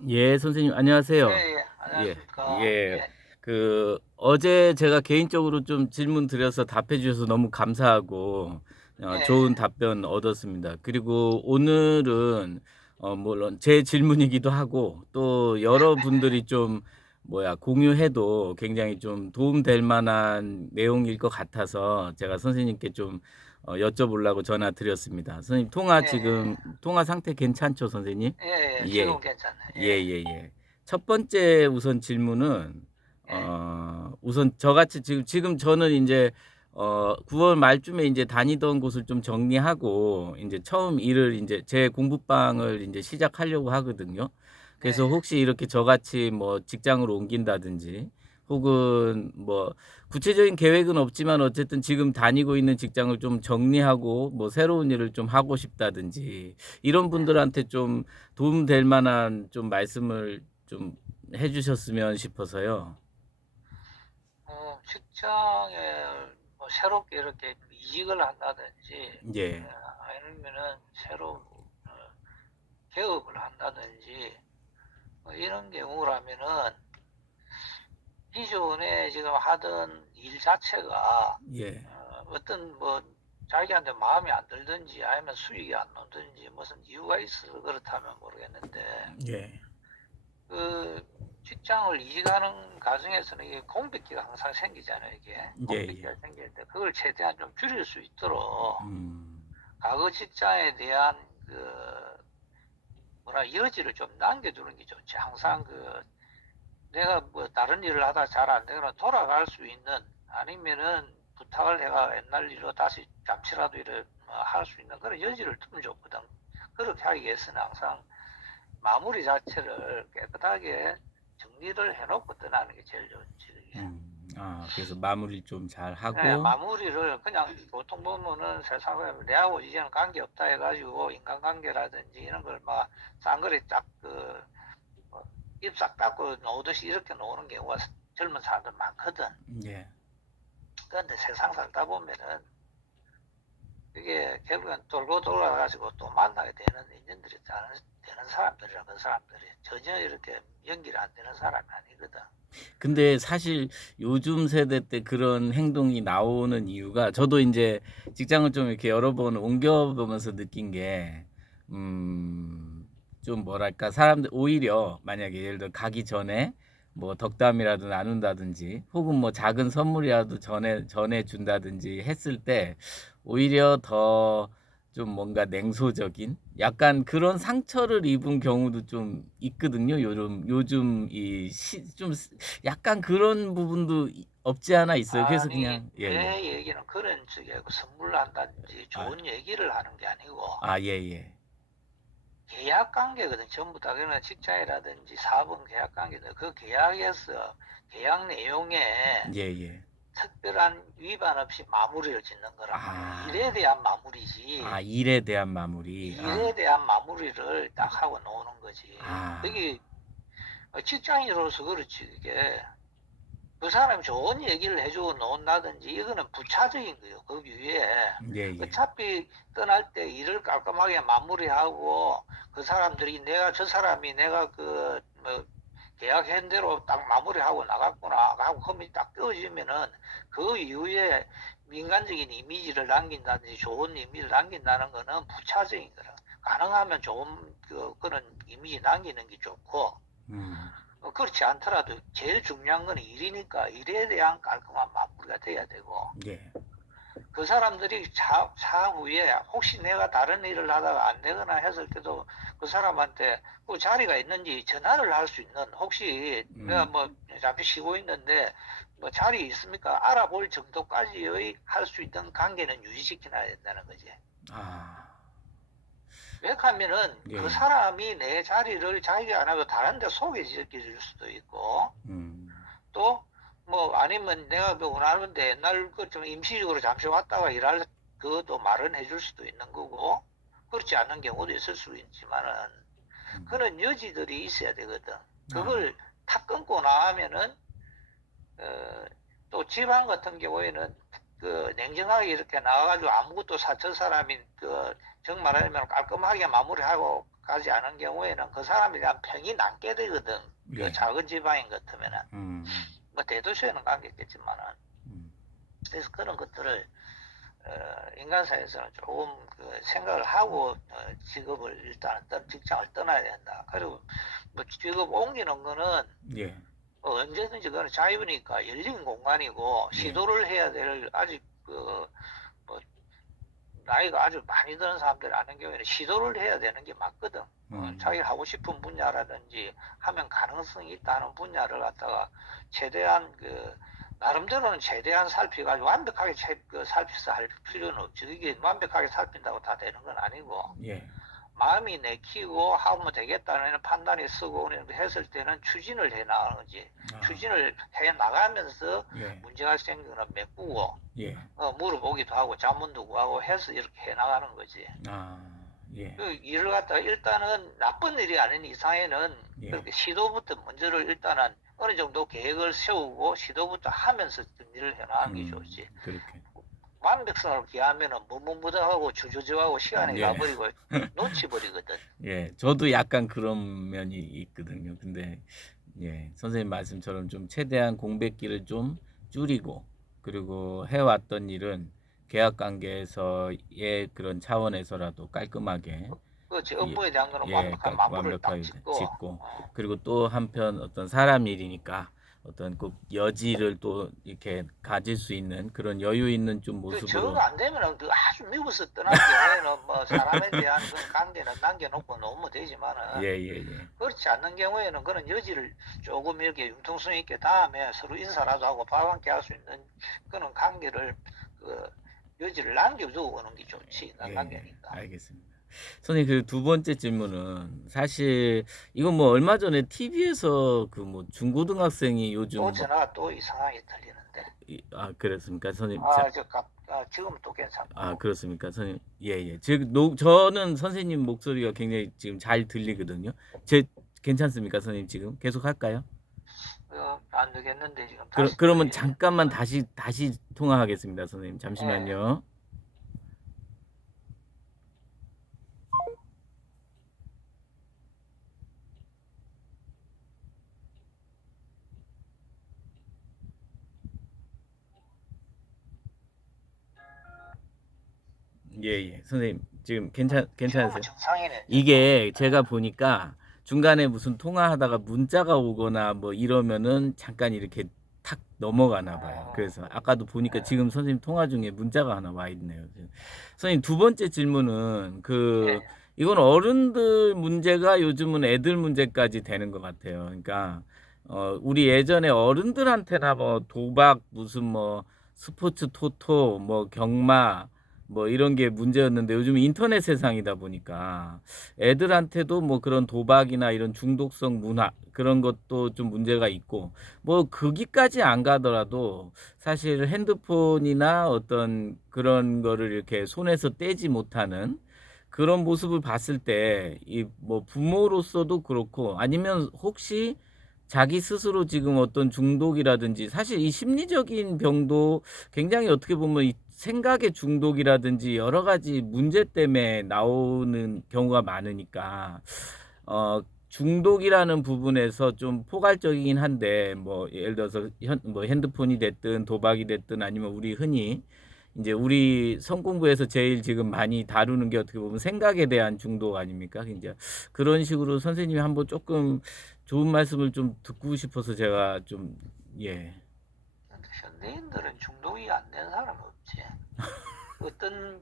여보세요? 예, 선생님, 안녕하세요. 예, 예, 예, 안녕하십니까? 예. 예, 어제 제가 개인적으로 좀 질문 드려서 답해 주셔서 너무 감사하고, 예, 좋은 예, 답변 얻었습니다. 그리고 오늘은, 물론 제 질문이기도 하고, 또 여러분들이 좀, 공유해도 굉장히 좀 도움될 만한 내용일 것 같아서 제가 선생님께 좀, 여쭤보려고 전화 드렸습니다. 선생님, 예, 예, 통화 상태 괜찮죠, 선생님? 예, 예, 지금 예. 괜찮네. 예, 예, 예, 예. 첫 번째 우선 질문은, 예, 우선 저같이 지금 저는 이제, 9월 말쯤에 이제 다니던 곳을 좀 정리하고, 이제 처음 일을 이제 제 공부방을 이제 시작하려고 하거든요. 그래서 예, 혹시 이렇게 저같이 뭐 직장으로 옮긴다든지, 혹은 뭐 구체적인 계획은 없지만 어쨌든 지금 다니고 있는 직장을 좀 정리하고 뭐 새로운 일을 좀 하고 싶다든지, 이런 예. 분들한테 좀 도움 될 만한 좀 말씀을 좀 해주셨으면 싶어서요. 직장에 뭐 새롭게 이렇게 이직을 한다든지, 예, 아니면은 새로 어, 개업을 한다든지, 뭐 이런 경우라면은 기존에 지금 하던 일 자체가 예, 어떤 뭐 자기한테 마음에 안 들든지 아니면 수익이 안 나든지 무슨 이유가 있어서 그렇다면 모르겠는데 예, 그 직장을 이직하는 과정에서는 이게 공백기가 항상 생기잖아요. 이게 예, 예. 공백기가 생길 때 그걸 최대한 좀 줄일 수 있도록 음, 과거 직장에 대한 그 뭐라 여지를 좀 남겨두는 게 좋지. 항상 그 내가 뭐 다른 일을 하다 잘 안 되거나 돌아갈 수 있는 아니면은 부탁을 해가 옛날 일로 다시 잠시라도 일을 할 수 있는 그런 여지를 두면 좋거든. 그렇게 하기 위해서는 항상 마무리 자체를 깨끗하게 정리를 해놓고 떠나는 게 제일 좋지. 그게. 그래서 마무리 좀 잘 예, 하고, 마무리를 그냥 보통 보면은 세상에 내하고 이제는 관계없다 해가지고 인간관계라든지 이런 걸 막 쌍거리 짝그 입싹 닦고 놓듯이 이렇게 놓는 경우가 젊은 사람들 많거든. 예. 그런데 세상 살다 보면은 그게 결국엔 돌고 돌아가지고 또 만나게 되는 인연들이 되는 사람들이라 그 사람들이 전혀 이렇게 연결이 안 되는 사람이 아니거든. 근데 사실 요즘 세대 때 그런 행동이 나오는 이유가, 저도 이제 직장을 좀 이렇게 여러 번 옮겨보면서 느낀 게, 좀 뭐랄까, 사람들 오히려 만약에 예를 들어 가기 전에 뭐 덕담이라도 나눈다든지, 혹은 뭐 작은 선물이라도 전해 준다든지 했을 때 오히려 더 좀 뭔가 냉소적인 약간 그런 상처를 입은 경우도 좀 있거든요. 요즘 좀 약간 그런 부분도 없지 않아 있어요. 그래서 아니 그냥 예, 예. 내 얘기는 그런 쪽에 선물 한다든지 아, 좋은 얘기를 하는 게 아니고 예, 예. 계약 관계거든. 전부 다 그러나 직장이라든지 사업은 계약 관계다. 그 계약에서 계약 내용에 예, 예. 특별한 위반 없이 마무리를 짓는 거란 말이야. 일에 아, 대한 마무리지. 일에 대한 마무리. 일에 대한 마무리를 딱 하고 노는 거지. 아, 그게 직장인으로서 그렇지. 그게 그 사람이 좋은 얘기를 해주고 논다든지 이거는 부차적인 거예요. 그 위에 예, 예. 어차피 떠날 때 일을 깔끔하게 마무리하고 그 사람들이 내가 저 사람이 내가 그뭐 계약한 대로 딱 마무리하고 나갔구나 하고 컴이 딱 끄어지면은 그 이후에 민간적인 이미지를 남긴다든지 좋은 이미지를 남긴다는 거는 부차적인 거라. 가능하면 좋은 그런 이미지 남기는 게 좋고 음, 그렇지 않더라도 제일 중요한 건 일이니까 일에 대한 깔끔한 마무리가 돼야 되고 예. 그 사람들이 차후에 혹시 내가 다른 일을 하다가 안 되거나 했을 때도 그 사람한테 그 자리가 있는지 전화를 할 수 있는 혹시 내가 음, 뭐 잠시 쉬고 있는데 뭐 자리 있습니까? 알아볼 정도까지의 할 수 있는 관계는 유지시켜놔야 된다는 거지. 아, 왜 하면은 예, 그 예. 사람이 내 자리를 자기가 안 하고 다른 데 소개시켜 줄 수도 있고 음, 또 뭐 아니면 내가 뭐 원하는데 옛날 그좀 임시적으로 잠시 왔다가 일할 그것도 마련해 줄 수도 있는 거고 그렇지 않은 경우도 있을 수 있지만은 그런 여지들이 있어야 되거든. 아, 그걸 탁 끊고 나가면은 또 지방 같은 경우에는 그 냉정하게 이렇게 나와가지고 아무것도 사천 사람이 그 정말하면 깔끔하게 마무리하고 가지 않은 경우에는 그 사람에 대한 평이 남게 되거든. 그 예. 작은 지방인 같으면은 뭐 대도시에는 가겠겠지만은 그래서 그런 것들을 인간 사회에서는 조금 그 생각을 하고 직업을 일단 직장을 떠나야 된다. 그리고 뭐 직업 옮기는 거는 예. 언제든지 그건 자유니까 열린 공간이고 예. 시도를 해야 될 아직 뭐 나이가 아주 많이 드는 사람들이 아는 경우에는 시도를 해야 되는 게 맞거든. 자기 하고 싶은 분야라든지 하면 가능성이 있다는 분야를 갖다가 최대한 나름대로는 최대한 살피가지고 완벽하게 살피서 할 필요는 없지. 이게 완벽하게 살핀다고 다 되는 건 아니고 예. 마음이 내키고 하면 되겠다는 판단이 쓰고 했을 때는 추진을 해 나가는 거지. 추진을 해 나가면서 예. 문제가 생기거나 메꾸고 예. 물어보기도 하고 자문도 구하고 해서 이렇게 해 나가는 거지. 예. 그 일을 갖다가 일단은 나쁜 일이 아닌 이상에는 예. 그렇게 시도부터 먼저를 일단은 어느 정도 계획을 세우고 시도부터 하면서 일을 해 나가는 게 좋지. 그렇게. 완벽성을 기하면은 무무무다하고 주저주하고 시간이 예. 가버리고 놓치버리거든. 예, 저도 약간 그런 면이 있거든요. 근데 예, 선생님 말씀처럼 좀 최대한 공백기를 좀 줄이고 그리고 해왔던 일은 계약 관계에서의 그런 차원에서라도 깔끔하게 그렇지. 예, 업무에 대한 거는 예, 완벽한 마무리를 딱 완벽하게 짓고 짓고 그리고 또 한편 어떤 사람 일이니까 어떤 꼭 여지를 또 이렇게 가질 수 있는 그런 여유 있는 좀 모습으로 저가 안 되면은 아주 미국에서 떠난 경우에는 뭐 사람에 대한 그런 관계는 남겨놓고 놓으면 되지만은 예. 그렇지 않는 경우에는 그런 여지를 조금 이렇게 융통성 있게 다음에 서로 인사라도 하고 밥 한 끼 할 수 있는 그런 관계를 여지를 남겨두고 오는 게 좋지. 난 남겨니까. 알겠습니다. 선생님 그 두 번째 질문은 사실 이건 뭐 얼마 전에 TV에서 그 뭐 중고등학생이 요즘 또 전화가 또 이상하게 들리는데. 그렇습니까 선생님? 지금은 또 괜찮고. 그렇습니까 선생님? 예. 저는 선생님 목소리가 굉장히 지금 잘 들리거든요. 괜찮습니까 선생님 지금 계속 할까요? 안 되겠는데 지금 그러면 잠깐만 다시 통화하겠습니다 선생님. 잠시만요. 예. 선생님 지금 괜찮으세요? 정상이네. 이게 제가 보니까 중간에 무슨 통화하다가 문자가 오거나 뭐 이러면은 잠깐 이렇게 탁 넘어가나 봐요. 그래서 아까도 보니까 지금 선생님 통화 중에 문자가 하나 와 있네요. 선생님 두 번째 질문은 이건 어른들 문제가 요즘은 애들 문제까지 되는 것 같아요. 그러니까 우리 예전에 어른들한테나 뭐 도박 무슨 뭐 스포츠 토토 뭐 경마 뭐 이런 게 문제였는데 요즘 인터넷 세상이다 보니까 애들한테도 뭐 그런 도박이나 이런 중독성 문화 그런 것도 좀 문제가 있고 뭐 거기까지 안 가더라도 사실 핸드폰이나 어떤 그런 거를 이렇게 손에서 떼지 못하는 그런 모습을 봤을 때 이 뭐 부모로서도 그렇고 아니면 혹시 자기 스스로 지금 어떤 중독이라든지 사실 이 심리적인 병도 굉장히 어떻게 보면 이 생각의 중독이라든지 여러 가지 문제 때문에 나오는 경우가 많으니까 중독이라는 부분에서 좀 포괄적이긴 한데 뭐 예를 들어서 뭐 핸드폰이 됐든 도박이 됐든 아니면 우리 흔히 이제 우리 성공부에서 제일 지금 많이 다루는 게 어떻게 보면 생각에 대한 중독 아닙니까? 이제 그런 식으로 선생님이 한번 조금 좋은 말씀을 좀 듣고 싶어서 제가 좀 예. 현대인들은 중독이 안 된 사람은 없지. 어떤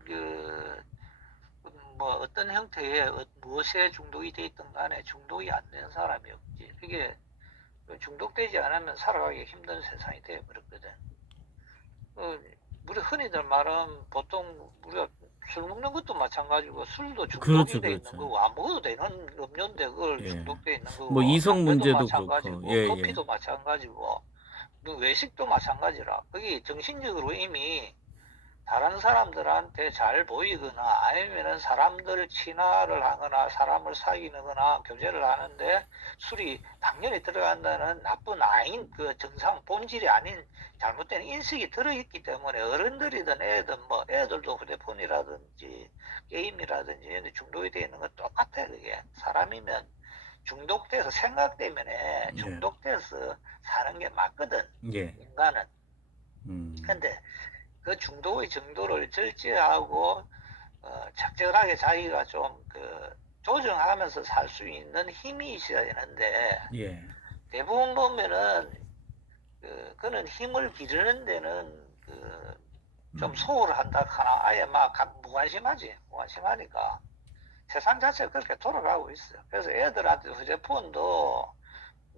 뭐 어떤 형태의 무엇에 중독이 돼 있든 간에 중독이 안 된 사람이 없지. 그게 중독되지 않으면 살아가기 힘든 세상이 되어버렸거든. 우리 흔히들 말은 보통 우리가 술 먹는 것도 마찬가지고 술도 중독이 돼 있는 거고 안 먹어도 되는 음료인데 그걸 중독돼 있는 거고 뭐 이성 문제도 마찬가지고 그렇고 다른 사람들한테 잘 보이거나 아니면은 사람들 친화를 하거나 사람을 사귀거나 교제를 하는데 술이 당연히 들어간다는 나쁜 아닌 그 정상 본질이 아닌 잘못된 인식이 들어있기 때문에 어른들이든 애든 뭐 애들도 휴대폰이라든지 게임이라든지 이런 데 중독이 되어 있는 건 똑같아. 그게 사람이면 중독돼서 생각 때문에 예. 중독돼서 사는 게 맞거든, 예. 인간은. 음. 근데 그 중독의 정도를 절제하고 적절하게 자기가 좀 그 조정하면서 살 수 있는 힘이 있어야 되는데 예. 대부분 보면은 그는 힘을 기르는 데는 좀 소홀한다 하나 아예 막 무관심하지. 무관심하니까 세상 자체가 그렇게 돌아가고 있어요. 그래서 애들한테 휴대폰도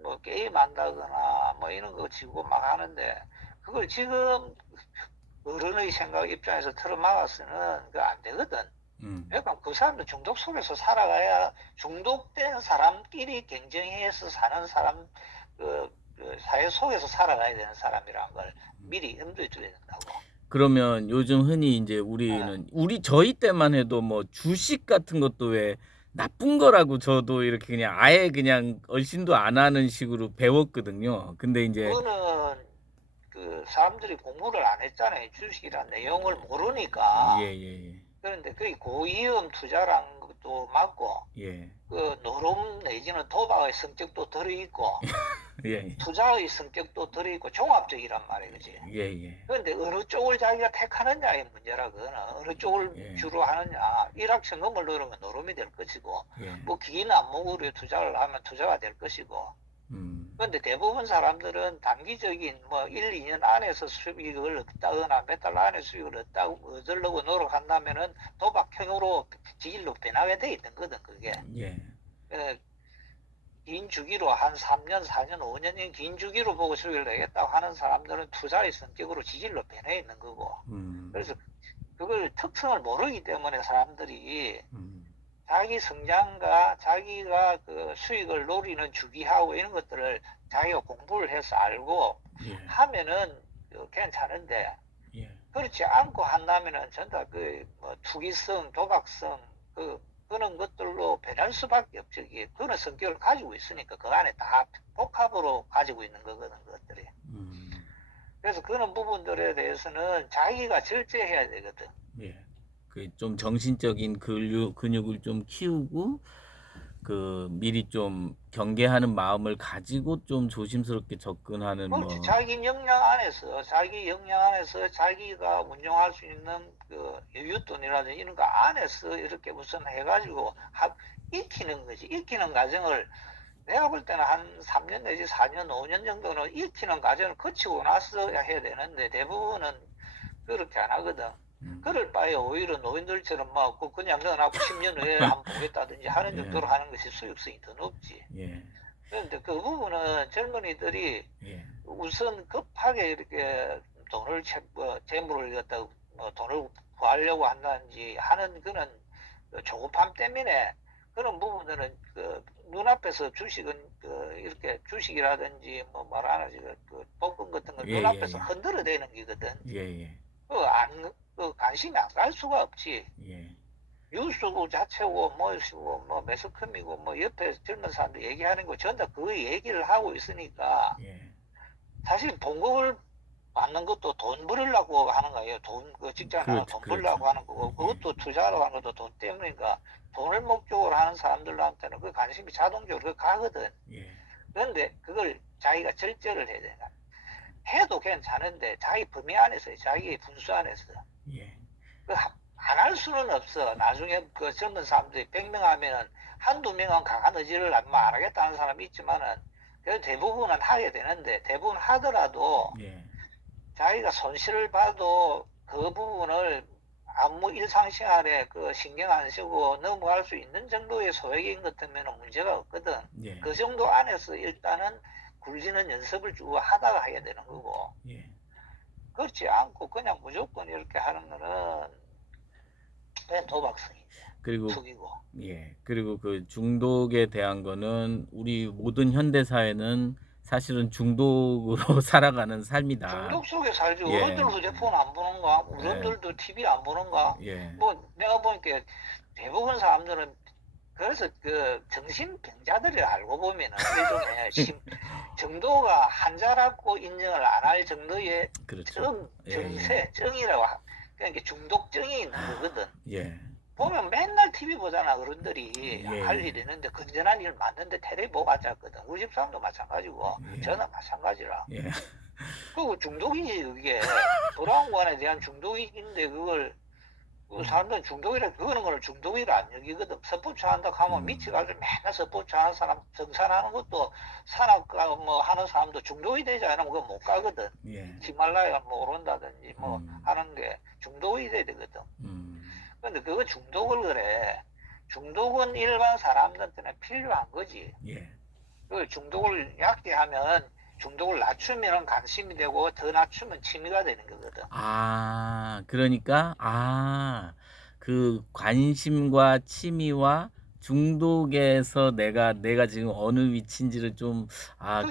뭐 게임 한다거나 뭐 이런 거 치고 막 하는데 그걸 지금 어른의 생각 입장에서 틀어막아서는 그거 안 되거든. 그러니까 그 사람도 중독 속에서 살아가야 중독된 사람끼리 경쟁해서 사는 사람 그 사회 속에서 살아가야 되는 사람이라는 걸 미리 염두에 둬야 된다고. 그러면 요즘 흔히 이제 어, 저희 때만 해도 뭐 주식 같은 것도 왜 나쁜 거라고 저도 이렇게 그냥 아예 그냥 얼씬도 안 하는 식으로 배웠거든요. 근데 이제 그거는 그 사람들이 공부를 안 했잖아요. 주식이란 내용을 예, 모르니까. 예, 그런데 그게 고위험 투자라는 것도 맞고 예, 그 노름 내지는 도박의 성격도 들어있고 예, 예, 투자의 성격도 들어있고 종합적이란 말이에요. 그지? 예, 예, 그런데 어느 쪽을 자기가 택하느냐의 문제라. 그거는 어느 쪽을 예, 주로 하느냐. 일확천금을 넣으면 노름이 될 것이고 예, 뭐 긴 안목으로 투자를 하면 투자가 될 것이고. 그런데 대부분 사람들은 단기적인 뭐 1, 2년 안에서 수익을 얻다거나 몇 달 안에 수익을 얻으려고 노력한다면은 도박형으로 지질로 변하게 돼 있는 거든. 그게 예, 어, 긴 주기로 한 3년, 4년, 5년인 긴 주기로 보고 수익을 내겠다고 하는 사람들은 투자의 성격으로 지질로 변해 있는 거고. 그래서 그걸 특성을 모르기 때문에 사람들이 자기 성장과 자기가 그 수익을 노리는 주기하고 이런 것들을 자기가 공부를 해서 알고 예, 하면은 괜찮은데 예, 그렇지 않고 한다면은 전부 그뭐 투기성, 도박성 그런 것들로 변할 수밖에 없죠. 이게 그런 성격을 가지고 있으니까 그 안에 다 복합으로 가지고 있는 거거든, 그것들이. 그래서 그런 부분들에 대해서는 자기가 절제해야 되거든. 예. 그 좀 정신적인 근육을 좀 키우고 그 미리 좀 경계하는 마음을 가지고 좀 조심스럽게 접근하는 그렇지. 뭐 자기 역량 안에서 자기가 운영할 수 있는 그 여윳돈이라든지 이런 거 안에서 이렇게 우선 해가지고 익히는 거지. 익히는 과정을 내가 볼 때는 한 3년 내지 4년, 5년 정도는 익히는 과정을 거치고 나서야 해야 되는데 대부분은 그렇게 안 하거든. 그럴 바에 오히려 노인들처럼 막 그냥 넣어놓고 10년 후에 한번 보겠다든지 하는 예, 정도로 하는 것이 수익성이 더 높지. 예, 그런데 그 부분은 젊은이들이 예, 우선 급하게 이렇게 돈을 재물을 갖다 뭐 돈을 구하려고 한다든지 하는 그런 조급함 때문에 그런 부분들은 그 눈앞에서 주식은 이렇게 주식이라든지 뭐 말하는지 복권 같은 걸 예, 눈앞에서 예, 흔들어대는 기거든. 예, 예, 관심이 안 갈 수가 없지. 예, 뉴스고 자체고 뭐시고 뭐 매스컴이고 뭐 옆에 젊은 사람들 얘기하는 거 전부 그 얘기를 하고 있으니까 예. 사실 봉급을 받는 것도 돈 벌으려고 하는 거예요. 직장 나가 그렇죠, 돈 그렇죠. 벌려고 하는 거고 예, 그것도 투자로 하는 것도 돈 때문이니까 돈을 목적으로 하는 사람들한테는 그 관심이 자동적으로 가거든. 예, 그런데 그걸 자기가 절제를 해야 된다. 해도 괜찮은데 자기 범위 안에서 자기 분수 안에서 예, 안 할 수는 없어. 나중에 그 젊은 사람들이 100명 하면은 한두 명은 강한 의지를 안 하겠다는 사람이 있지만은 그래도 대부분은 하게 되는데 대부분 하더라도 예, 자기가 손실을 봐도 그 부분을 아무 일상생활에 그 신경 안 쓰고 넘어갈 수 있는 정도의 소액인 것 같으면 문제가 없거든. 예, 그 정도 안에서 일단은 굴리는 연습을 주고 하다가 하게 되는 거고. 예. 그렇지 않고 그냥 무조건 이렇게 하는 거는 그냥 도박성이지. 그리고 투기고. 예, 그리고 그 중독에 대한 거는 우리 모든 현대 사회는 사실은 중독으로 살아가는 삶이다. 중독 속에 살지. 예. 어른들 휴대폰 안 보는가? 예. 어른들도 TV 안 보는가? 예. 뭐 내가 보니까 대부분 사람들은 그래서 그 정신병자들을 알고 보면은 일종의 정도가 한자라고 인정을 안 할 정도의 그렇죠. 정세, 정이라고 그러니까 중독증이 있는 거거든. 예. 보면 맨날 TV 보잖아. 어른들이 예. 할 일 있는데 건전한 일 맞는데 텔레비 보고 앉았거든. 우리 집 사람도 마찬가지고 예. 저는 마찬가지라. 예. 그리고 중독이지 그게. 돌아온 거에 대한 중독인데 그걸 그 사람들은 중독이라 그거는 걸 중독이라 안 여기거든. 스포츠 한다 하면 미치가지고 맨날 스포츠 하는 사람 등산하는 것도 산악 뭐 하는 사람도 중독이 되지 않으면 그거 못 가거든. 예. 히말라야 뭐 오른다든지 뭐 하는 게 중독이 돼야 되거든. 근데 그거 중독을 그래. 중독은 일반 사람들한테는 필요한 거지. 예. 그 중독을 약제하면 중독을 낮추면 관심이 되고 더 낮추면 취미가 되는 거거든. 아, 그러니까 그 관심과 취미와 중독에서 내가 지금 어느 위치인지를 좀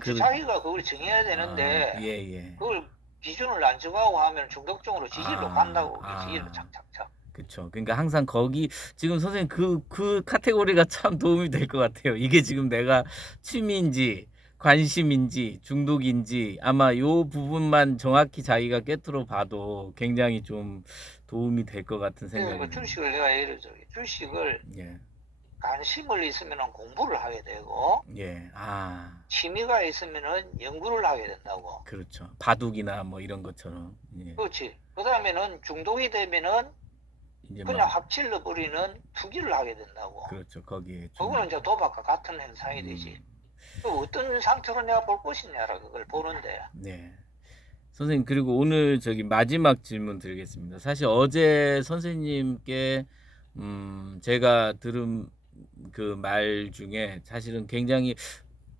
그렇지. 자기가 그걸 정해야 되는데 예. 그걸 기준을 안 정하고 하면 중독적으로 지질로 간다고. 지질로 착착착. 그렇죠. 그러니까 항상 거기 지금 선생님 그 카테고리가 참 도움이 될 것 같아요. 이게 지금 내가 취미인지 관심인지 중독인지 아마 요 부분만 정확히 자기가 꿰뚫어 봐도 굉장히 좀 도움이 될 것 같은 생각이 그 주식을 내가 예를 들어 주식을 예. 관심을 있으면 공부를 하게 되고 예. 취미가 있으면 연구를 하게 된다고. 그렇죠. 바둑이나 뭐 이런 것처럼. 예. 그렇지. 그 다음에는 중독이 되면은 이제 그냥 합칠러 버리는 투기를 하게 된다고. 그렇죠. 거기에 그거는 이제 도박과 같은 현상이 되지. 그 어떤 상태로 내가 볼 것이냐라 그걸 보는데. 네. 선생님 그리고 오늘 저기 마지막 질문 드리겠습니다. 사실 어제 선생님께 제가 들은 그 말 중에 사실은 굉장히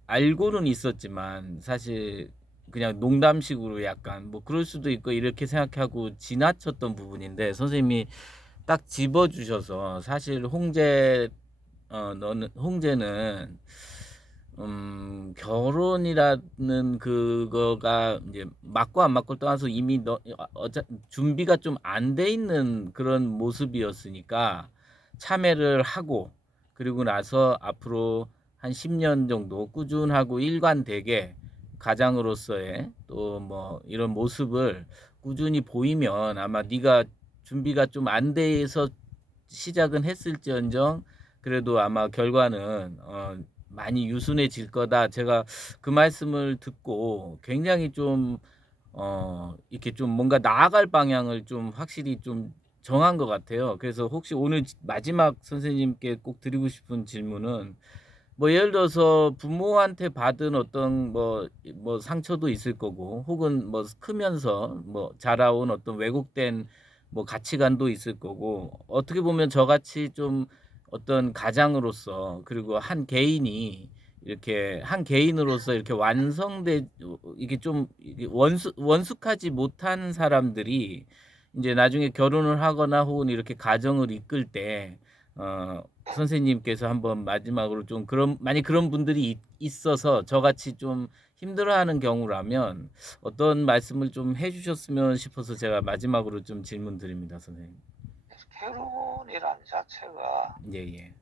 알고는 있었지만 사실 그냥 농담식으로 약간 뭐 그럴 수도 있고 이렇게 생각하고 지나쳤던 부분인데 선생님이 딱 집어주셔서 사실 홍제는 결혼이라는 그거가 이제 맞고 안 맞고 떠나서 이미 준비가 좀 안 돼 있는 그런 모습이었으니까 참여를 하고 그리고 나서 앞으로 한 10년 정도 꾸준하고 일관되게 가장으로서의 또 뭐 이런 모습을 꾸준히 보이면 아마 네가 준비가 좀 안 돼서 시작은 했을지언정 그래도 아마 결과는 많이 유순해질 거다. 제가 그 말씀을 듣고 굉장히 좀 이렇게 좀 뭔가 나아갈 방향을 좀 확실히 좀 정한 것 같아요. 그래서 혹시 오늘 마지막 선생님께 꼭 드리고 싶은 질문은 뭐 예를 들어서 부모한테 받은 어떤 뭐 상처도 있을 거고 혹은 뭐 크면서 뭐 자라온 어떤 왜곡된 뭐 가치관도 있을 거고 어떻게 보면 저같이 좀 어떤 가장으로서 그리고 한 개인이 이렇게 한 개인으로서 이렇게 이게 좀 원숙하지 못한 사람들이 이제 나중에 결혼을 하거나 혹은 이렇게 가정을 이끌 때 선생님께서 한번 마지막으로 좀 만약 그런 분들이 있어서 저같이 좀 힘들어하는 경우라면 어떤 말씀을 좀 해주셨으면 싶어서 제가 마지막으로 좀 질문 드립니다, 선생님. 결혼이란 자체가 예.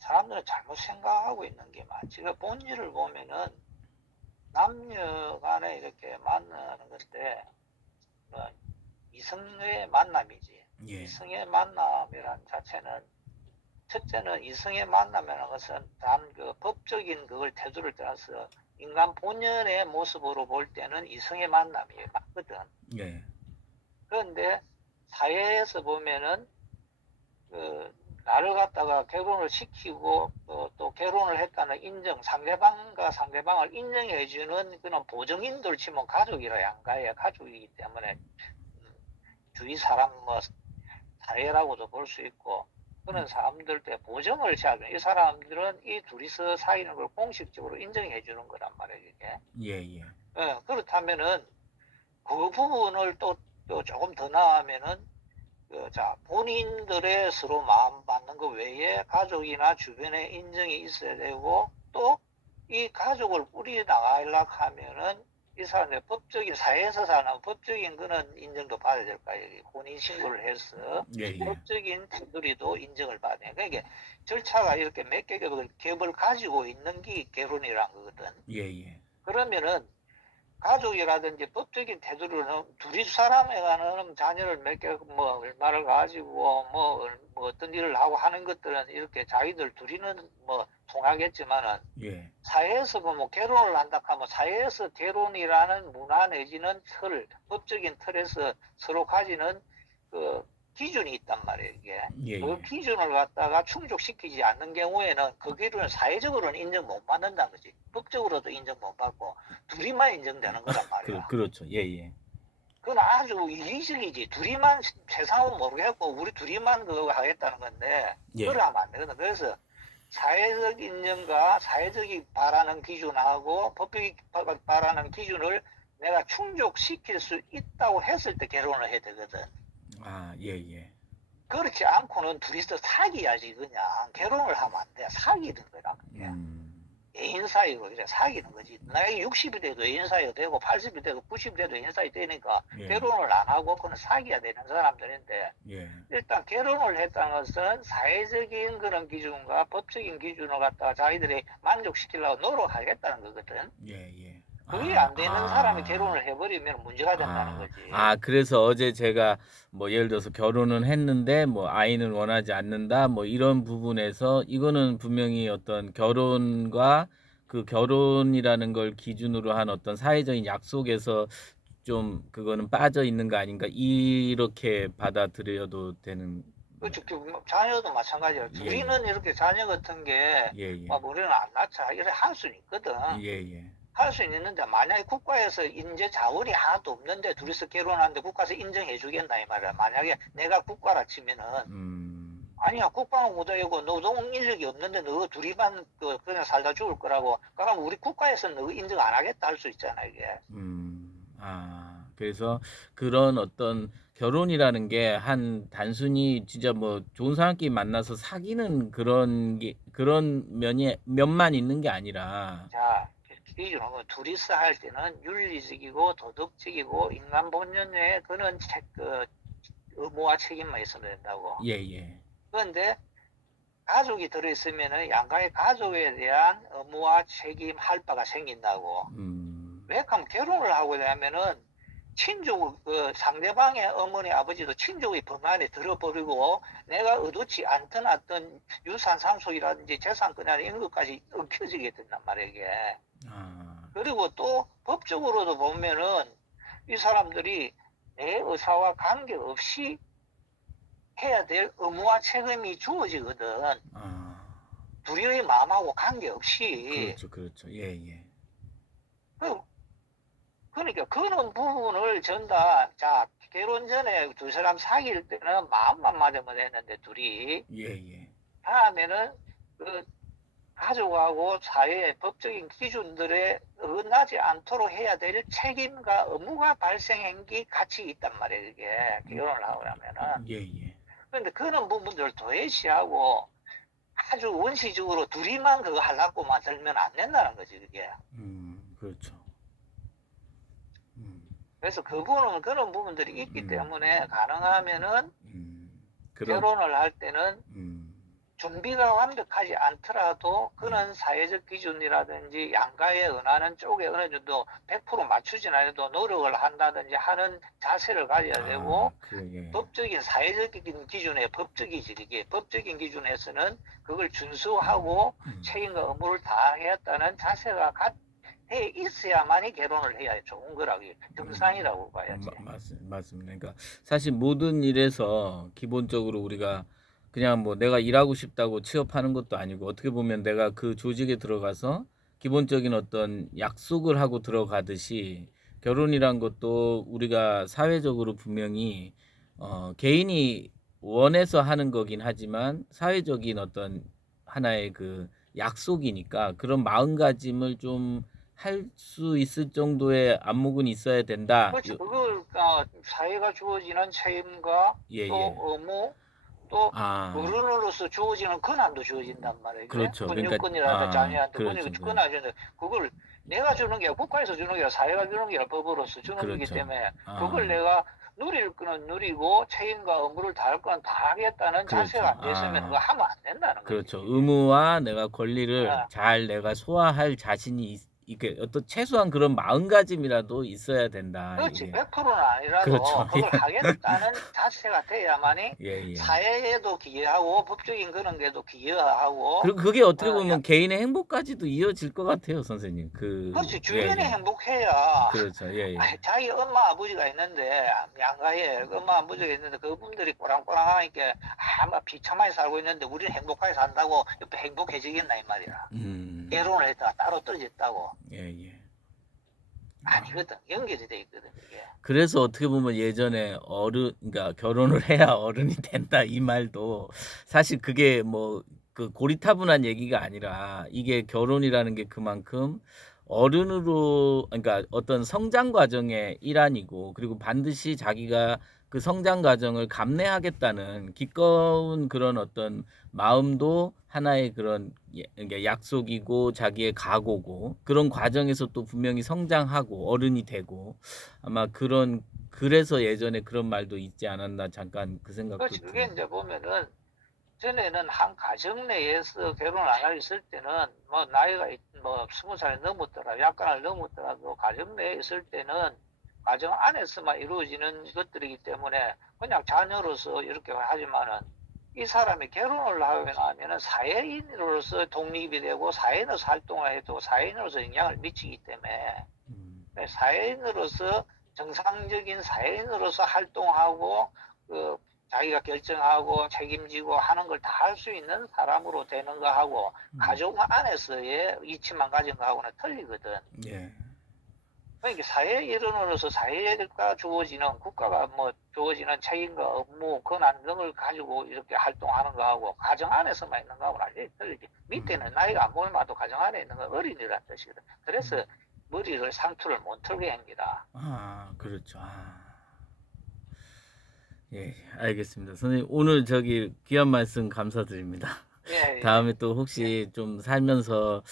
사람들은 잘못 생각하고 있는 게 많지. 그 본질을 보면은 남녀 간에 이렇게 만나는 건데 이성의 만남이지. 예. 이성의 만남이란 자체는 첫째는 이성의 만남이라는 것은 단 그 법적인 그걸 태도를 떠나서 인간 본연의 모습으로 볼 때는 이성의 만남이 맞거든. 예. 그런데 사회에서 보면은 나를 갖다가 결혼을 시키고 또 결혼을 했다는 인정, 상대방과 상대방을 인정해주는 그런 보정인들 치면 가족이라 양가의 가족이기 때문에 주위 사람 뭐 사회라고도 볼 수 있고 그런 사람들한테 보정을 취하면 이 사람들은 이 둘이서 사귀는 걸 공식적으로 인정해 주는 거란 말이에요. 이게. 예. 그렇다면은 그 부분을 또 조금 더 나아가면은 본인들의 서로 마음 받는 것 외에 가족이나 주변의 인정이 있어야 되고 또 이 가족을 뿌리 나가려고 하면은 이 사람의 법적인 사회에서 사는 법적인 거는 인정도 받아야 될 거야. 혼인 신고를 해서 예, 예. 법적인 테두리도 인정을 받아야 돼. 그러니까 절차가 이렇게 몇 개 겹을 가지고 있는 게 결혼이란 거거든. 예, 예. 그러면은 가족이라든지 법적인 테두리는 둘이 사람에 관한 자녀를 몇 개 뭐 얼마를 가지고 뭐 어떤 일을 하고 하는 것들은 이렇게 자기들 둘이는 뭐 통하겠지만은 예. 사회에서 뭐 결혼을 한다 하면 사회에서 결혼이라는 문화 내지는 법적인 틀에서 서로 가지는 그 기준이 있단 말이에요, 이게. 예, 그 예. 기준을 갖다가 충족시키지 않는 경우에는 그 기준은 사회적으로는 인정 못 받는다는 거지. 법적으로도 인정 못 받고 둘이만 인정되는 거란 말이야. 그렇죠. 예, 예. 그건 아주 이기적이지. 둘이만 세상은 모르겠고 우리 둘이만 그거 하겠다는 건데 예. 그걸 하면 안 되거든. 그래서 사회적 인정과 사회적이 바라는 기준하고 법이 바라는 기준을 내가 충족시킬 수 있다고 했을 때 결혼을 해야 되거든. 아, 예, 예. 그렇지 않고는 둘이서 사귀어야지. 그냥 결혼을 하면 안 돼. 사귀는 거라 그게. 애인 사이로 이래 사귀는 거지. 나이 60이 돼도 애인 사이가 되고 80이 돼도 90이 돼도 애인 사이 되니까 예. 결혼을 안 하고 그는 사귀어야 되는 사람들인데 예. 일단 결혼을 했다는 것은 사회적인 그런 기준과 법적인 기준을 갖다가 자기들이 만족시키려고 노력하겠다는 거거든. 예, 예. 그게 안 되는 사람이 결혼을 해버리면 문제가 된다는 거지. 그래서 어제 제가 뭐 예를 들어서 결혼은 했는데 뭐 아이는 원하지 않는다 뭐 이런 부분에서 이거는 분명히 어떤 결혼과 그 결혼이라는 걸 기준으로 한 어떤 사회적인 약속에서 좀 그거는 빠져 있는 거 아닌가 이렇게 받아들여도 되는. 그렇죠. 자녀도 마찬가지야. 예, 둘이는 이렇게 자녀 같은 게, 예, 예. 막 우리는 안 낳자. 이래 할 수는 있거든. 예, 예. 할 수는 있는데, 만약에 국가에서 인재 자원이 하나도 없는데, 둘이서 결혼하는데 국가에서 인정해 주겠나, 이 말이야. 만약에 내가 국가라 치면은, 아니야, 국가는 못하고 노동 인력이 없는데 너 둘이만 그냥 살다 죽을 거라고. 그럼 우리 국가에서는 너 인정 안 하겠다 할 수 있잖아, 이게. 그래서 그런 어떤 결혼이라는 게 단순히 진짜 뭐 좋은 사람끼리 만나서 사귀는 그런 면만 있는 게 아니라. 자, 기준은 둘이서 할 때는 윤리적이고 도덕적이고 인간 본연의 그런 의무와 책임만 있으면 된다고. 예, 예. 그런데 가족이 들어있으면은 양가의 가족에 대한 의무와 책임 할 바가 생긴다고. 왜 하면 결혼을 하고 나면은 친족, 상대방의 어머니, 아버지도 친족의 범 안에 들어버리고 내가 의도치 않던 어떤 유산 상속이라든지 재산권이나 이런 것까지 엉켜지게 된단 말이에요, 이게. 그리고 또 법적으로도 보면은 이 사람들이 내 의사와 관계없이 해야 될 의무와 책임이 주어지거든. 둘이의 마음하고 관계없이. 그렇죠. 예, 예. 그러니까 그런 부분을 전다. 자, 결혼 전에 두 사람 사귈 때는 마음만 맞으면 했는데 둘이. 예, 예. 다음에는 가족하고 사회의 법적인 기준들에 어긋나지 않도록 해야 될 책임과 의무가 발생한 게 같이 있단 말이에요, 이게. 결혼을 하고 나면은. 예, 예. 그런데 그런 부분들을 도외시하고 아주 원시적으로 둘이만 그거 하려고 만들면 안 된다는 거지, 그게. 그렇죠. 그래서 그런 부분들이 있기 때문에 가능하면은 결혼을 할 때는 준비가 완벽하지 않더라도 그런 사회적 기준이라든지 양가에 은하는 쪽에 어느 정도 100% 맞추진 않아도 노력을 한다든지 하는 자세를 가져야 되고 법적인 사회적인 기준에 법적이지 이게 법적인 기준에서는 그걸 준수하고 책임과 의무를 다하겠다는 자세가 해 있어야만이 결혼을 해야 좋은 거라고 정상이라고 봐야지. 맞습니다. 그러니까 사실 모든 일에서 기본적으로 우리가 그냥 뭐 내가 일하고 싶다고 취업하는 것도 아니고 어떻게 보면 내가 그 조직에 들어가서 기본적인 어떤 약속을 하고 들어가듯이 결혼이란 것도 우리가 사회적으로 분명히 개인이 원해서 하는 거긴 하지만 사회적인 어떤 하나의 그 약속이니까 그런 마음가짐을 좀 할 수 있을 정도의 안목은 있어야 된다. 그렇죠. 그걸 사회가 주어지는 책임과 예, 또 예. 의무 또 아, 어른으로서 주어지는 권한도 주어진단 말이에요. 그렇죠. 그러니까 권유권이라든가 자녀한테 그렇죠. 권한이 주는데 그걸 내가 주는 게 아니라 국가에서 주는 게 아니라 사회가 주는 게 아니라 법으로서 주는 거기 그렇죠. 때문에 아, 그걸 내가 누릴 거는 누리고 책임과 의무를 다할 거는 다 하겠다는 그렇죠. 자세가 안 됐으면 그거 하면 안 된다는 거지. 그렇죠. 의무와 내가 권리를 어, 잘 내가 소화할 자신이 이게 어떤 최소한 그런 마음가짐이라도 있어야 된다. 그렇지. 이게. 100%는 아니라도 그렇죠. 그걸 하겠다는 자세가 돼야만이 예, 예. 사회에도 기여하고 법적인 그런 게도 기여하고 그리고 그게 어떻게 어, 보면 개인의 행복까지도 이어질 것 같아요, 선생님. 그렇지. 예, 주변이 예. 행복해야 그렇죠. 예, 예. 자기 엄마 아버지가 있는데 양가에 엄마 아버지가 있는데 그분들이 꼬랑꼬랑하니까 막 비참하게 살고 있는데 우리는 행복하게 산다고 옆에 행복해지겠나 이 말이야. 결혼을 했다가 따로 떨어졌다고. 예, 예. 아니거든. 연결이 돼 있거든 이게. 그래서 어떻게 보면 예전에 그러니까 결혼을 해야 어른이 된다 이 말도 사실 그게 뭐 그 고리타분한 얘기가 아니라 이게 결혼이라는 게 그만큼 어른으로 그러니까 어떤 성장 과정의 일환이고 그리고 반드시 자기가 그 성장 과정을 감내하겠다는 기꺼운 그런 어떤 마음도 하나의 그런 그러니까 약속이고 자기의 각오고 그런 과정에서 또 분명히 성장하고 어른이 되고 아마 그래서 예전에 그런 말도 있지 않았나 잠깐 그 생각도 그렇지. 그게 좀. 이제 보면은 전에는 한 가정 내에서 결혼을 안 하고 있을 때는 뭐 나이가 뭐 20살 넘었더라 약간을 넘었더라도 가정 내에 있을 때는 가정 안에서만 이루어지는 것들이기 때문에 그냥 자녀로서 이렇게 하지만은 이 사람이 결혼을 하고 나면은 사회인으로서 독립이 되고 사회인으로서 활동을 해도 사회인으로서 영향을 미치기 때문에 사회인으로서 정상적인 사회인으로서 활동하고 그 자기가 결정하고 책임지고 하는 걸 다 할 수 있는 사람으로 되는 거하고 가족 안에서의 이치만 가진 거하고는 틀리거든. 예. 그러니까 사회 일원으로서 사회가 주어지는 국가가 뭐 주어지는 책임과 업무, 권한 등을 가지고 이렇게 활동하는 거하고 가정 안에서만 있는 거하고는 완전히 틀리지. 밑에는 나이가 안 먹어도 가정 안에 있는 건 어린이란 뜻이거든. 그래서 머리를 상투를 못 털게 합니다. 아, 그렇죠. 예, 알겠습니다. 선생님 오늘 저기 귀한 말씀 감사드립니다. 예, 다음에 또 혹시 좀 살면서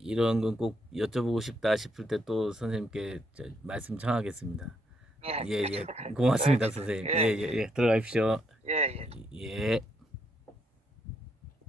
이런 건 꼭 여쭤보고 싶다 싶을 때 또 선생님께 말씀 청하겠습니다. 예, 예, 예. 고맙습니다, 그렇지. 선생님. 예, 예, 예, 예. 들어가십시오. 예, 예. 예.